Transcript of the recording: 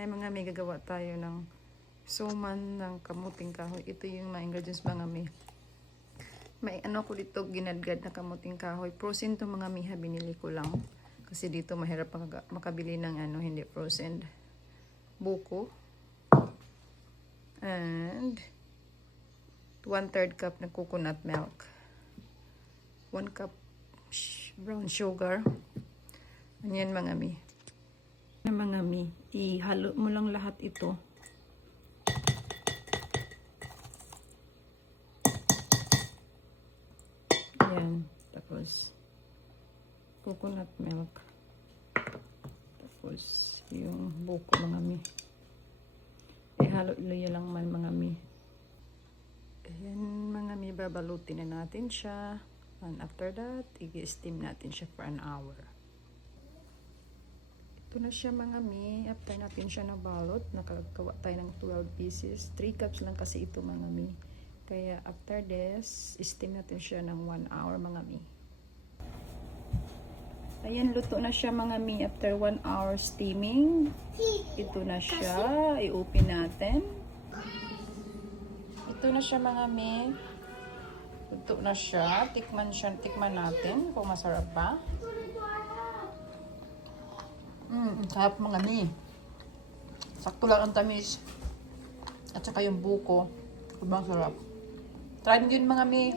Ay mga may gagawa tayo ng suman ng kamuting kahoy. Ito yung mga ingredients mga may. May ano ko dito ginadgad na kamuting kahoy. Frozen to mga miha, binili ko lang. Kasi dito mahirap makabili ng ano, hindi frozen. Buko. And 1/3 cup na coconut milk. 1 cup brown sugar. Ganyan mga mi. Mga mi, ihalo mo lang lahat ito. Ayan. Tapos coconut milk. Tapos yung buko mga mi. Ihalo-ilo lang man mga mi. Ayan mga mi, babalutin na natin siya. And after that, i-steam natin siya for an hour. Ito na siya mga mi. After natin siya nabalot, nakagawa tayo ng 12 pieces. 3 cups lang kasi ito mga mi. Kaya after this, steam natin siya ng 1 hour mga mi. Ayan, luto na siya mga mi. After 1 hour steaming, ito na siya. I-open natin. Ito na siya mga mi. Luto na siya. Tikman natin kung masarap ba. Sarap mga mi. Sakto lang ang tamis. At saka yung buko. Sobrang sarap. Try nyo yun mga mi.